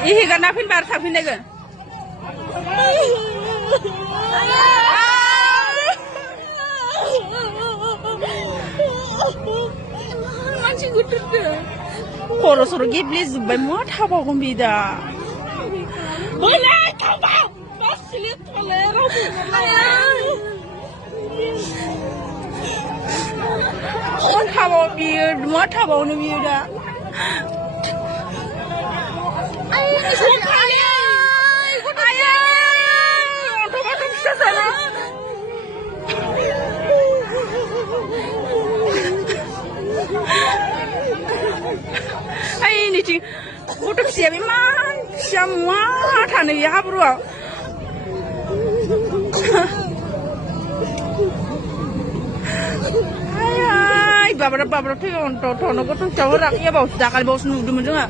Ih, karena fin bar sapin deh kan? Masih gudur deh. Koro suruh gibli zubai muat haba kumbida. Boleh coba, masih lihat boleh rapi. Muat haba bir, muat haba unu bida. Ay, ini sih, udah siap iman, semua tanah ya bro. Ay, babra tuh untuk nopo tuh cowok rakyat bau, dakal bau senu, demen juga.